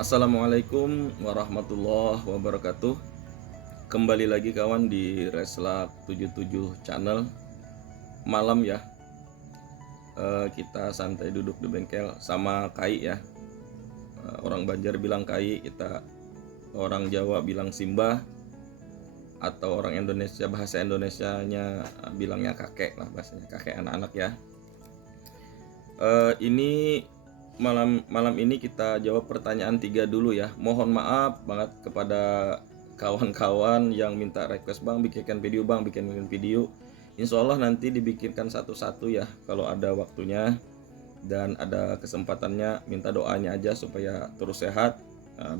Assalamualaikum warahmatullahi wabarakatuh. Kembali lagi kawan di Reslak 77 channel. Malam ya, kita santai duduk di bengkel sama Kai ya. Orang Banjar bilang Kai, kita orang Jawa bilang Simba, atau orang Indonesia bahasa Indonesianya bilangnya kakek lah, bahasanya kakek anak-anak ya. Ini malam ini kita jawab pertanyaan 3 dulu ya. Mohon maaf banget kepada kawan-kawan yang minta request bang bikinkan video bang, bikin video. Insya Allah nanti dibikinkan satu-satu ya kalau ada waktunya dan ada kesempatannya. Minta doanya aja supaya terus sehat,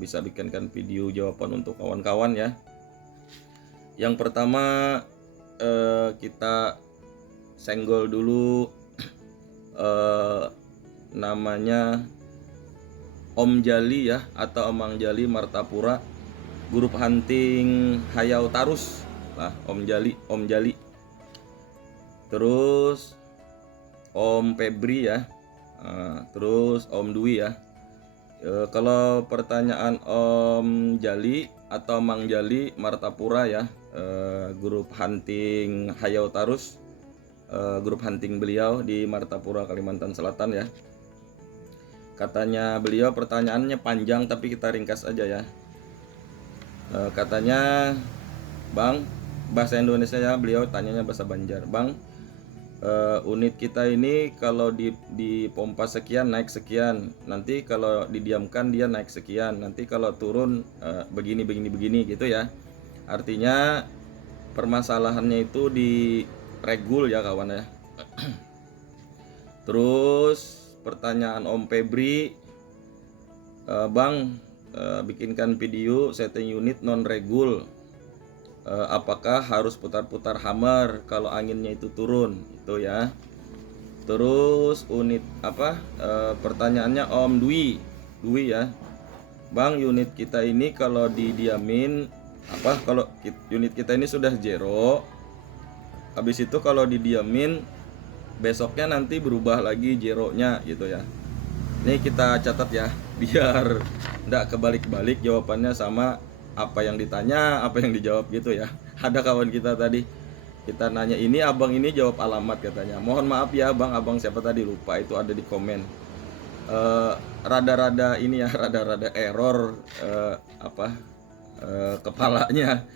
bisa bikinkan video jawaban untuk kawan-kawan ya. Yang pertama kita senggol dulu namanya Om Jali ya, atau Omang Jali Martapura, grup hunting Hayau Tarus lah. Om Jali. Terus Om Febri ya, terus Om Dwi ya. Kalau pertanyaan Om Jali atau Mang Jali Martapura ya, grup hunting Hayau Tarus, grup hunting beliau di Martapura, Kalimantan Selatan ya. Katanya beliau pertanyaannya panjang tapi kita ringkas aja ya. Katanya, Bang, bahasa Indonesia ya, beliau tanyanya bahasa Banjar. Bang, unit kita ini kalau di pompa sekian naik sekian, nanti kalau didiamkan dia naik sekian, nanti kalau turun begini gitu ya. Artinya permasalahannya itu di regul ya kawan ya. Terus pertanyaan Om Febri, Bang, bikinkan video setting unit non regul, apakah harus putar-putar hammer kalau anginnya itu turun itu ya. Terus unit pertanyaannya Om Dwi ya, Bang, unit kita ini kalau didiamin kalau unit kita ini sudah zero, habis itu kalau didiamin besoknya nanti berubah lagi zeronya gitu ya. Ini kita catat ya biar enggak kebalik-balik jawabannya sama apa yang ditanya apa yang dijawab gitu ya. Ada kawan kita tadi kita nanya ini, abang ini jawab alamat katanya. Mohon maaf ya bang, abang siapa tadi lupa, itu ada di komen. Rada-rada ini ya, rada-rada error kepalanya.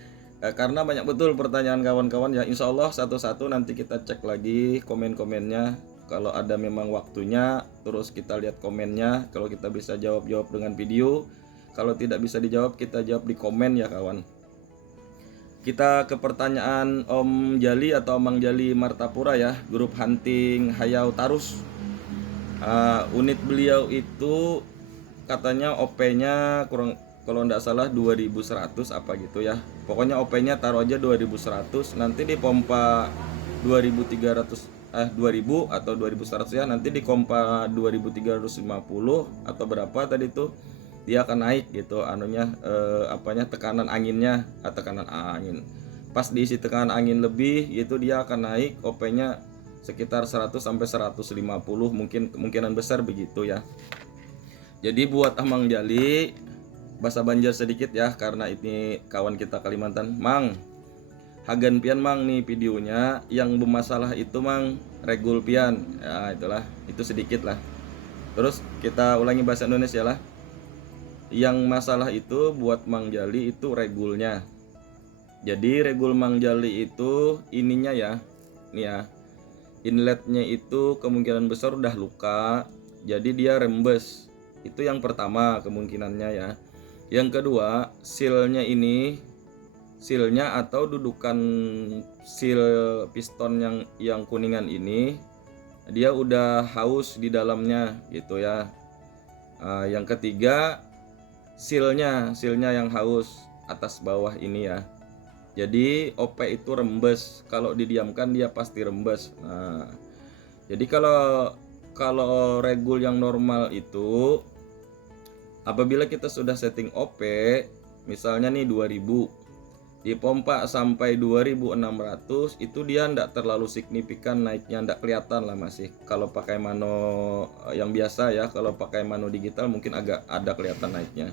Karena banyak betul pertanyaan kawan-kawan ya. Insya Allah satu-satu nanti kita cek lagi komen-komennya. Kalau ada memang waktunya, terus kita lihat komennya. Kalau kita bisa jawab dengan video. Kalau tidak bisa dijawab, kita jawab di komen ya kawan. Kita ke pertanyaan Om Jali atau Mang Jali Martapura ya, grup hunting Hayau Tarus. Unit beliau itu katanya OP-nya kurang, kalau nggak salah 2100 apa gitu ya. Pokoknya OP-nya taruh aja 2100, nanti di pompa 2300 2000 atau 2100 ya, nanti di pompa 2350 atau berapa tadi tuh dia akan naik gitu tekanan anginnya, tekanan angin. Pas diisi tekanan angin lebih itu dia akan naik OP-nya sekitar 100 sampai 150, mungkin kemungkinan besar begitu ya. Jadi buat Amang Jali, bahasa Banjar sedikit ya karena ini kawan kita Kalimantan. Mang, hagan pian mang nih videonya, yang bermasalah itu mang regul pian. Ya itulah, itu sedikit lah. Terus kita ulangi bahasa Indonesia lah. Yang masalah itu buat Mang Jali itu regulnya. Jadi regul Mang Jali itu ininya ya, nih ya, inletnya itu kemungkinan besar udah luka, jadi dia rembes. Itu yang pertama kemungkinannya ya. Yang kedua, sealnya atau dudukan seal piston yang kuningan ini dia udah haus di dalamnya gitu ya. Yang ketiga, sealnya yang haus atas bawah ini ya. Jadi OP itu rembes, kalau didiamkan dia pasti rembes. Jadi kalau regul yang normal itu, apabila kita sudah setting OP misalnya nih 2000, dipompa sampai 2600 itu dia ndak terlalu signifikan naiknya, ndak kelihatan lah masih. Kalau pakai mano yang biasa ya, kalau pakai mano digital mungkin agak ada kelihatan naiknya.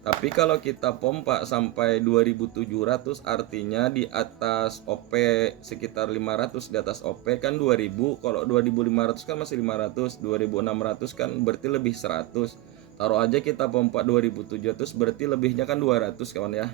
Tapi kalau kita pompa sampai 2700 artinya di atas OP sekitar 500, di atas OP kan 2000, kalau 2500 kan masih 500, 2600 kan berarti lebih 100. Taruh aja kita pompa 2700 berarti lebihnya kan 200 kawan ya.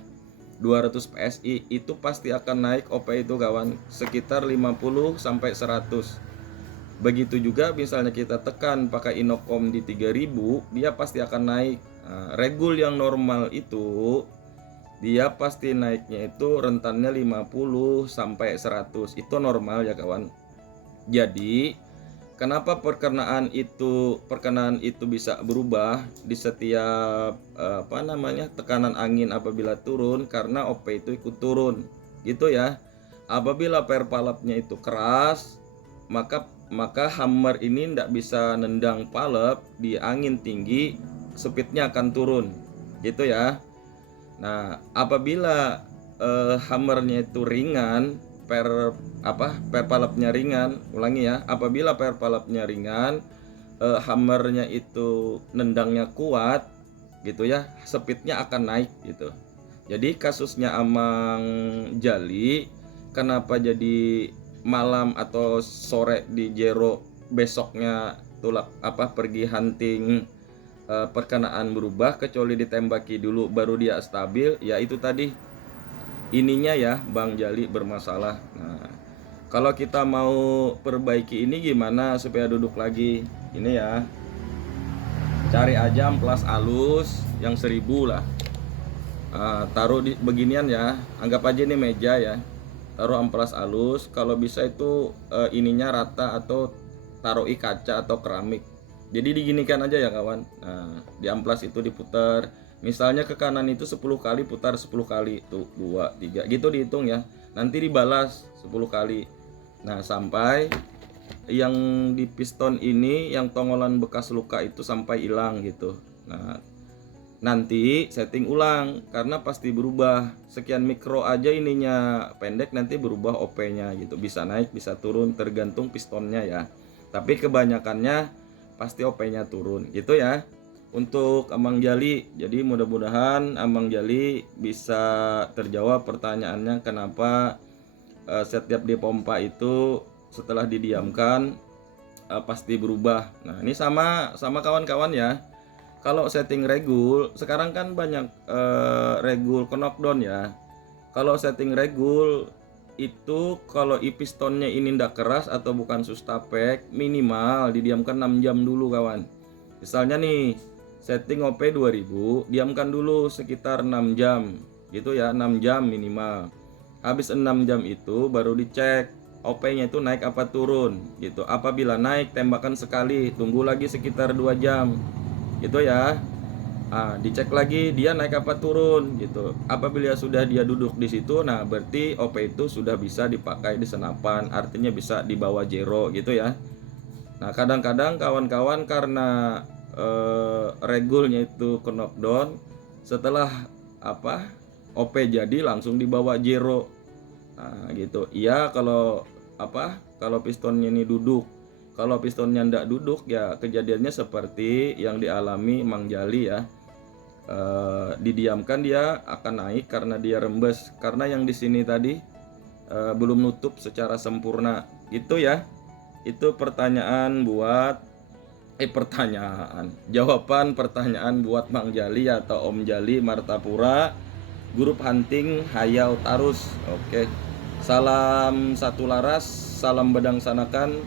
200 PSI itu pasti akan naik OP itu kawan sekitar 50 sampai 100. Begitu juga misalnya kita tekan pakai Inokom di 3000, dia pasti akan naik. Nah, regul yang normal itu dia pasti naiknya itu rentannya 50 sampai 100. Itu normal ya kawan. Jadi kenapa perkenaan itu bisa berubah di setiap tekanan angin apabila turun, karena OP itu ikut turun gitu ya. Apabila perpalapnya itu keras, maka hammer ini tidak bisa nendang palep di angin tinggi, speednya akan turun gitu ya. Nah, apabila hammernya itu ringan, perpalapnya ringan, ulangi ya, apabila perpalapnya ringan, hammernya itu nendangnya kuat gitu ya, speednya akan naik gitu. Jadi kasusnya Amang Jali, kenapa jadi malam atau sore di Jero besoknya pergi hunting, perkenaan berubah kecuali ditembaki dulu baru dia stabil, ya itu tadi ininya ya Bang Jali bermasalah. Nah, kalau kita mau perbaiki ini gimana supaya duduk lagi? Ini ya, cari aja amplas alus yang 1000 lah. Taruh di beginian ya, anggap aja ini meja ya. Taruh amplas alus, kalau bisa itu ininya rata atau taruh kaca atau keramik. Jadi diginikan aja ya kawan. Nah, di amplas itu diputar. Misalnya ke kanan itu 10 kali, putar 10 kali. Tuh 2, 3 gitu dihitung ya. Nanti dibalas 10 kali. Nah, sampai yang di piston ini, yang tongolan bekas luka itu sampai hilang gitu. Nah, nanti setting ulang karena pasti berubah. Sekian mikro aja ininya pendek, nanti berubah OP-nya gitu. Bisa naik, bisa turun tergantung pistonnya ya. Tapi kebanyakannya pasti OP-nya turun gitu ya. Untuk Amang Jali, jadi mudah-mudahan Amang Jali bisa terjawab pertanyaannya kenapa setiap dipompa itu setelah didiamkan pasti berubah. Nah, ini sama kawan-kawan ya. Kalau setting regul, sekarang kan banyak regul knockdown ya. Kalau setting regul itu kalau pistonnya ini ndak keras atau bukan sustapek, minimal didiamkan 6 jam dulu kawan. Misalnya nih setting OP 2000, diamkan dulu sekitar 6 jam gitu ya, 6 jam minimal. Habis 6 jam itu baru dicek OP-nya itu naik apa turun gitu. Apabila naik, tembakan sekali, tunggu lagi sekitar 2 jam gitu ya. Dicek lagi dia naik apa turun gitu. Apabila sudah dia duduk di situ, nah berarti OP itu sudah bisa dipakai di senapan, artinya bisa dibawa Jero gitu ya. Nah, kadang-kadang kawan-kawan karena regulnya itu ke knockdown, setelah OP jadi langsung dibawa Jero. Nah, gitu. Iya kalau pistonnya ini duduk. Kalau pistonnya ndak duduk ya kejadiannya seperti yang dialami Mang Jali ya. Didiamkan dia akan naik karena dia rembes, karena yang di sini tadi belum nutup secara sempurna gitu ya. Itu jawaban pertanyaan buat Mang Jali atau Om Jali Martapura, grup hunting Hayau Tarus. Oke. Salam satu laras, salam bedang sanakan.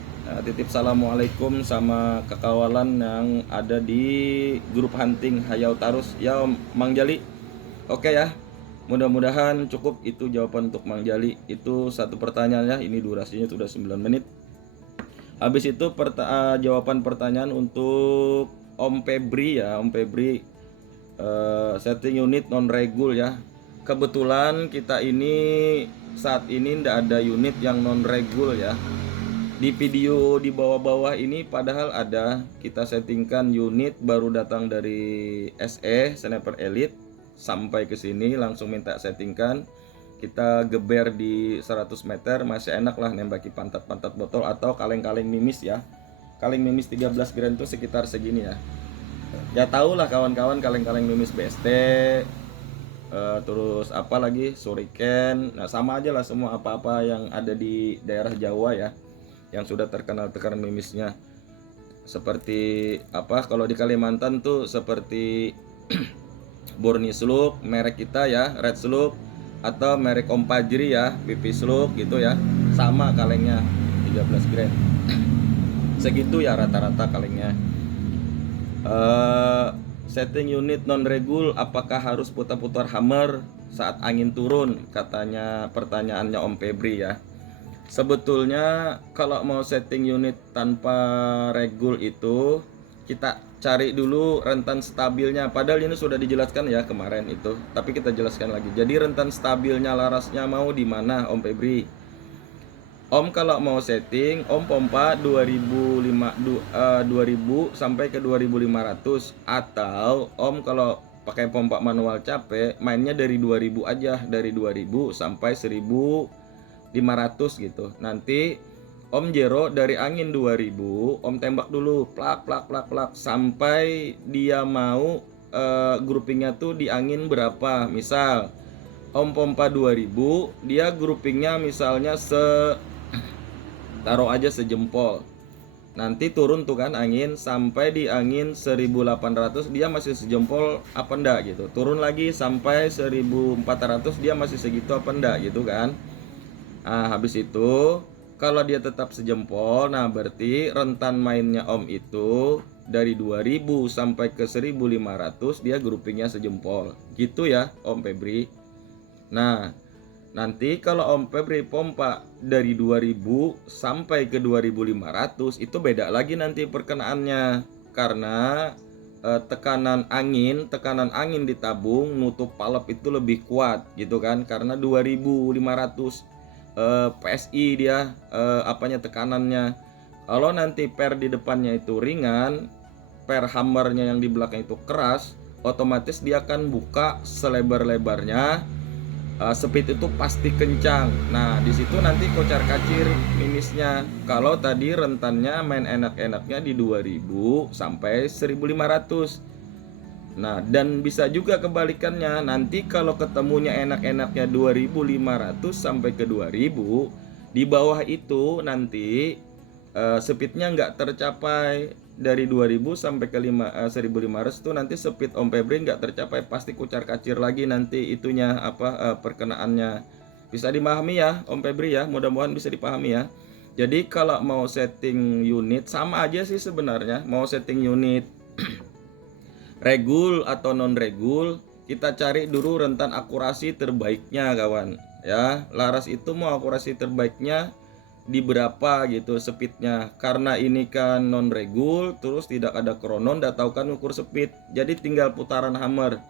Titip assalamualaikum sama kekawalan yang ada di grup hunting Hayau Tarus ya Mang Jali. Oke ya, mudah-mudahan cukup itu jawaban untuk Mang Jali. Itu satu pertanyaan ya, ini durasinya sudah 9 menit. Habis itu jawaban pertanyaan untuk Om Febri ya, Om Febri, setting unit non regul ya. Kebetulan kita ini saat ini ndak ada unit yang non regul ya. Di video di bawah-bawah ini padahal ada, kita settingkan unit baru datang dari SE Sniper Elite. sampai ke sini langsung minta settingkan. Kita geber di 100 meter masih enak lah nembaki pantat-pantat botol atau kaleng-kaleng mimis ya. Kaleng mimis 13 gram itu sekitar segini ya. Ya tau lah kawan-kawan kaleng-kaleng mimis BST, terus apa lagi Shuriken. Nah sama aja lah semua apa-apa yang ada di daerah Jawa ya, yang sudah terkenal mimisnya. Seperti apa kalau di Kalimantan tuh seperti Borni Slug merek kita ya, Red Slug, atau merek Om Pajri ya, BP Slug gitu ya. Sama kalengnya 13 gram. Segitu ya rata-rata kalengnya. Setting unit non regul apakah harus putar-putar hammer saat angin turun, katanya pertanyaannya Om Febri ya. Sebetulnya kalau mau setting unit tanpa regul itu kita cari dulu rentan stabilnya. Padahal ini sudah dijelaskan ya kemarin itu, tapi kita jelaskan lagi. Jadi rentan stabilnya larasnya mau di mana Om Febri? Om kalau mau setting, Om pompa 2000 sampai ke 2500, atau Om kalau pakai pompa manual capek mainnya dari 2000 aja, dari 2000 sampai 1500 gitu. Nanti Om Jero dari angin 2000, Om tembak dulu plak plak plak plak sampai dia mau groupingnya tuh di angin berapa. Misal Om pompa 2000, dia groupingnya misalnya taruh aja sejempol. Nanti turun tuh kan angin sampai di angin 1800 dia masih sejempol apa enggak gitu. Turun lagi sampai 1400 dia masih segitu apa enggak gitu kan. Nah, habis itu kalau dia tetap sejempol, nah berarti rentan mainnya Om itu dari 2000 sampai ke 1500 dia groupingnya sejempol. Gitu ya Om Febri. Nah, nanti kalau Om Febri pompa dari 2000 sampai ke 2500 itu beda lagi nanti perkenaannya. Karena tekanan angin di tabung nutup palep itu lebih kuat gitu kan, karena 2500 PSI dia tekanannya. Kalau nanti per di depannya itu ringan, per hammernya yang di belakang itu keras, otomatis dia akan buka selebar-lebarnya. Speed itu pasti kencang. Nah di situ nanti kocar kacir mimisnya. Kalau tadi rentannya main enak-enaknya di 2000 sampai 1500. Nah dan bisa juga kebalikannya. Nanti kalau ketemunya enak-enaknya 2500 sampai ke 2000, di bawah itu nanti speednya nggak tercapai. Dari 2000 sampai ke 1500 itu nanti speed Om Febri nggak tercapai, pasti kucar kacir lagi nanti itunya perkenaannya. Bisa dipahami ya Om Febri ya, mudah-mudahan bisa dipahami ya. Jadi kalau mau setting unit sama aja sih sebenarnya. Mau setting unit regul atau non regul, kita cari dulu rentan akurasi terbaiknya kawan ya. Laras itu mau akurasi terbaiknya di berapa gitu speednya, karena ini kan non regul terus tidak ada kronon, nggak tahu kan ukur speed, jadi tinggal putaran hammer.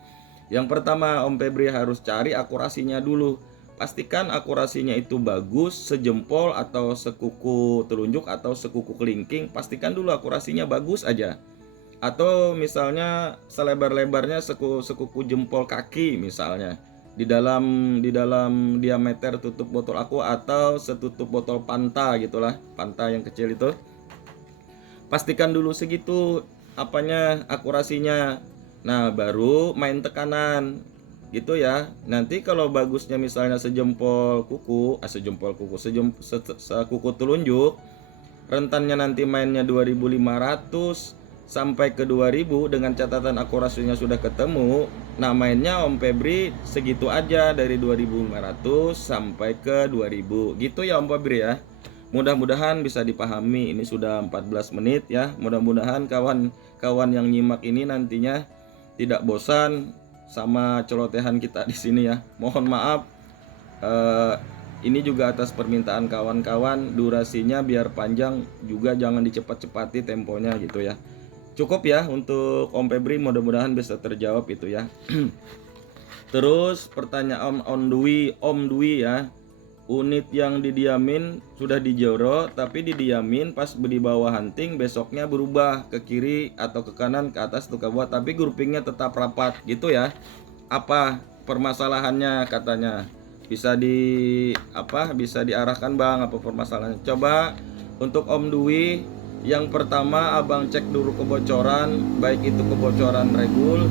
Yang pertama Om Febri harus cari akurasinya dulu, pastikan akurasinya itu bagus, sejempol atau sekuku telunjuk atau sekuku kelingking, pastikan dulu akurasinya bagus aja. Atau misalnya selebar-lebarnya sekuku jempol kaki misalnya, di dalam diameter tutup botol aku atau setutup botol Fanta gitulah, Fanta yang kecil itu. Pastikan dulu segitu akurasinya. Nah, baru main tekanan gitu ya. Nanti kalau bagusnya misalnya sejempol kuku, sekuku telunjuk, rentannya nanti mainnya 2500 sampai ke 2000 dengan catatan akurasinya sudah ketemu. Nah mainnya Om Febri segitu aja, dari 2500 sampai ke 2000 gitu ya Om Febri ya. Mudah-mudahan bisa dipahami. Ini sudah 14 menit ya. Mudah-mudahan kawan-kawan yang nyimak ini nantinya tidak bosan sama celotehan kita di sini ya. Mohon maaf, ini juga atas permintaan kawan-kawan, durasinya biar panjang juga, jangan dicepat-cepati temponya gitu ya. Cukup ya untuk Om Febri, mudah-mudahan bisa terjawab itu ya. Terus pertanyaan Om Dwi ya. Unit yang didiamin sudah dijoro tapi didiamin pas di bawah hunting, besoknya berubah ke kiri atau ke kanan, ke atas atau ke bawah, tapi groupingnya tetap rapat gitu ya. apa permasalahannya katanya. Bisa diarahkan Bang apa permasalahannya. Coba untuk Om Dwi, yang pertama Abang cek dulu kebocoran, baik itu kebocoran regul,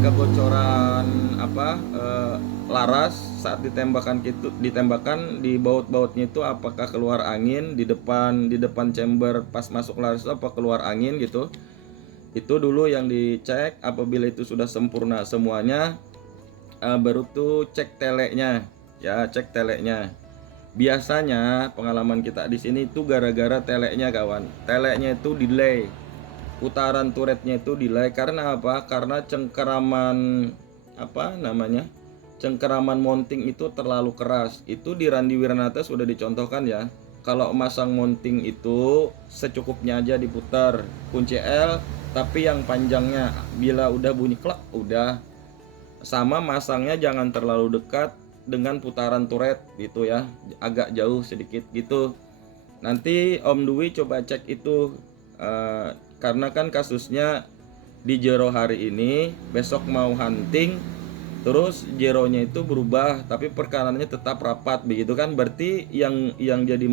kebocoran laras saat ditembakkan di baut-bautnya itu, apakah keluar angin di depan chamber pas masuk laras itu, apa keluar angin gitu. Itu dulu yang dicek. Apabila itu sudah sempurna semuanya, baru tuh cek teleknya ya, cek teleknya. Biasanya pengalaman kita di sini itu gara-gara teleknya kawan. Teleknya itu delay, putaran turretnya itu delay. Karena apa? Karena cengkeraman cengkeraman mounting itu terlalu keras. Itu di Randi Wiranata sudah dicontohkan ya. Kalau masang mounting itu secukupnya aja diputar kunci L, tapi yang panjangnya bila udah bunyi klak udah. Sama masangnya jangan terlalu dekat dengan putaran turret gitu ya, agak jauh sedikit gitu. Nanti Om Dwi coba cek itu, karena kan kasusnya di Jero hari ini, besok mau hunting, terus Jeronya itu berubah tapi perkaranya tetap rapat begitu kan. Berarti yang jadi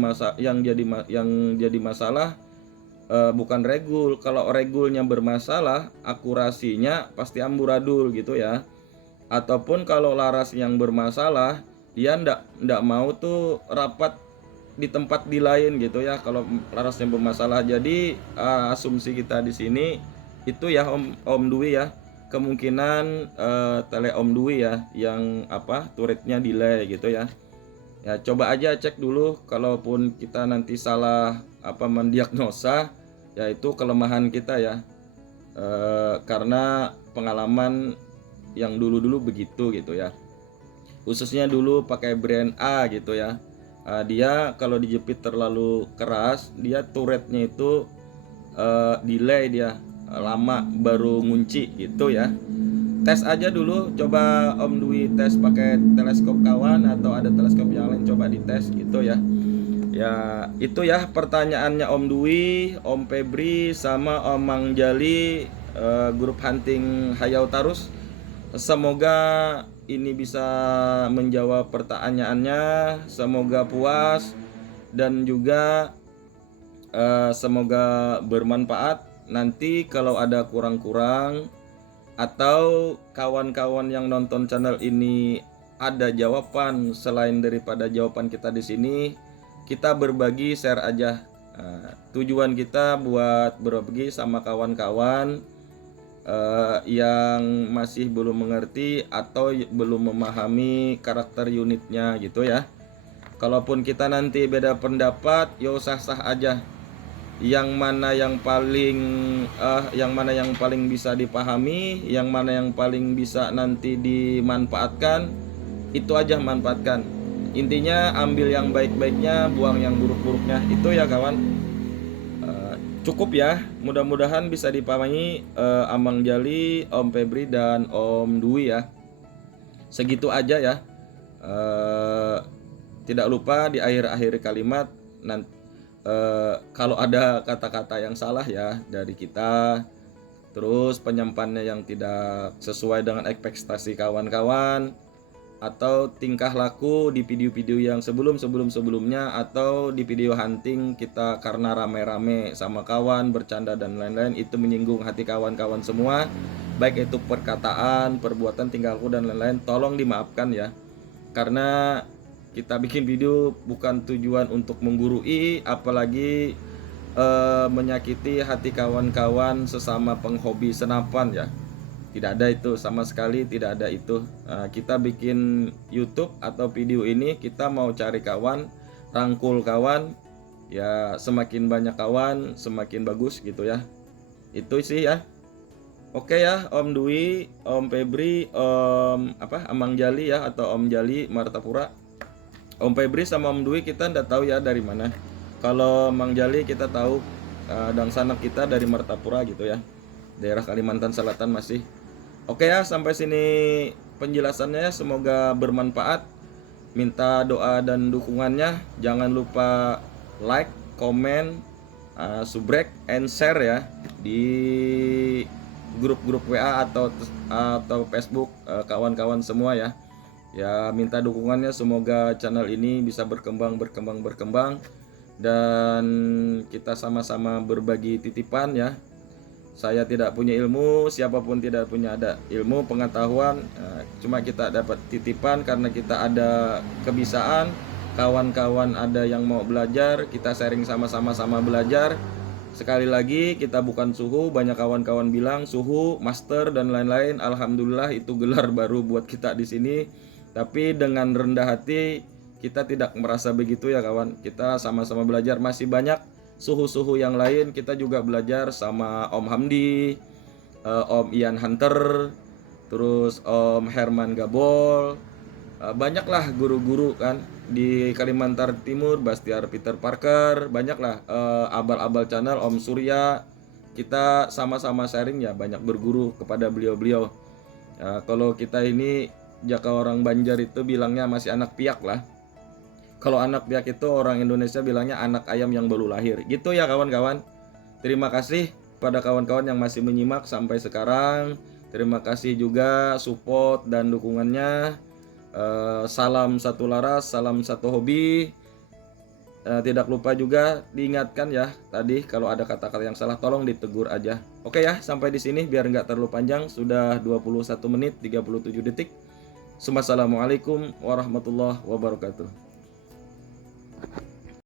masalah bukan regul. Kalau regulnya bermasalah, akurasinya pasti amburadul gitu ya. Ataupun kalau laras yang bermasalah, dia ndak mau tuh rapat di tempat di lain gitu ya kalau laras yang bermasalah. Jadi asumsi kita di sini itu ya Om Dwi ya, kemungkinan tele Om Dwi ya yang turretnya delay gitu ya. Ya coba aja cek dulu, kalaupun kita nanti salah mendiagnosa, ya itu kelemahan kita ya. Karena pengalaman yang dulu begitu gitu ya, khususnya dulu pakai brand A gitu ya. Dia kalau dijepit terlalu keras, dia turretnya itu delay, dia lama baru ngunci gitu ya. Tes aja dulu, coba Om Dwi tes pakai teleskop kawan atau ada teleskop yang lain, coba dites gitu ya. Ya itu ya pertanyaannya Om Dwi, Om Febri sama Om Mang Jali, grup hunting Hayao Tarus. Semoga ini bisa menjawab pertanyaannya, semoga puas dan juga semoga bermanfaat. Nanti kalau ada kurang-kurang atau kawan-kawan yang nonton channel ini ada jawaban selain daripada jawaban kita di sini, kita berbagi, share aja. Tujuan kita buat berbagi sama kawan-kawan yang masih belum mengerti atau belum memahami karakter unitnya gitu ya. Kalaupun kita nanti beda pendapat, yo sah-sah aja. Yang mana yang paling bisa dipahami, yang mana yang paling bisa nanti dimanfaatkan, itu aja manfaatkan. Intinya ambil yang baik-baiknya, buang yang buruk-buruknya. Itu ya kawan. Cukup ya, mudah-mudahan bisa dipahami Amang Jali, Om Febri dan Om Dwi ya. Segitu aja ya. Tidak lupa di akhir-akhir kalimat kalau ada kata-kata yang salah ya dari kita, terus penyampaiannya yang tidak sesuai dengan ekspektasi kawan-kawan, atau tingkah laku di video-video yang sebelumnya, atau di video hunting kita karena rame-rame sama kawan bercanda dan lain-lain, itu menyinggung hati kawan-kawan semua, baik itu perkataan, perbuatan, tingkah laku dan lain-lain, tolong dimaafkan ya. Karena kita bikin video bukan tujuan untuk menggurui, apalagi menyakiti hati kawan-kawan sesama penghobi senapan ya. Tidak ada itu, sama sekali tidak ada itu. Kita bikin YouTube atau video ini kita mau cari kawan, rangkul kawan. Ya semakin banyak kawan semakin bagus gitu ya. Itu sih ya. Oke ya Om Dwi, Om Febri, Amang Jali ya, atau Om Jali Martapura. Om Febri sama Om Dwi kita ndak tahu ya dari mana. Kalau Mang Jali kita tahu dan sanak kita dari Martapura gitu ya. Daerah Kalimantan Selatan masih. Oke ya, sampai sini penjelasannya, semoga bermanfaat. Minta doa dan dukungannya. Jangan lupa like, comment, subrek, and share ya di grup-grup WA atau Facebook kawan-kawan semua ya. Ya minta dukungannya, semoga channel ini bisa berkembang dan kita sama-sama berbagi titipan ya. Saya tidak punya ilmu, siapapun tidak punya ada ilmu pengetahuan, cuma kita dapat titipan karena kita ada kebisaan, kawan-kawan ada yang mau belajar, kita sharing sama-sama belajar. Sekali lagi kita bukan suhu, banyak kawan-kawan bilang suhu, master dan lain-lain. Alhamdulillah itu gelar baru buat kita di sini. Tapi dengan rendah hati kita tidak merasa begitu ya kawan. Kita sama-sama belajar, masih banyak suhu-suhu yang lain. Kita juga belajar sama Om Hamdi, Om Ian Hunter, terus Om Herman Gabol. Banyaklah guru-guru kan di Kalimantan Timur, Bastiar Peter Parker, banyaklah abal-abal channel Om Surya. Kita sama-sama sharing ya, banyak berguru kepada beliau-beliau. Kalau kita ini jaka orang Banjar itu bilangnya masih anak piak lah. Kalau anak piak itu orang Indonesia bilangnya anak ayam yang baru lahir. Gitu ya kawan-kawan. Terima kasih pada kawan-kawan yang masih menyimak sampai sekarang. Terima kasih juga support dan dukungannya. Salam satu laras, salam satu hobi. Tidak lupa juga diingatkan ya tadi kalau ada kata-kata yang salah tolong ditegur aja. Oke ya, sampai di sini biar nggak terlalu panjang. Sudah 21 menit 37 detik. Assalamualaikum warahmatullahi wabarakatuh.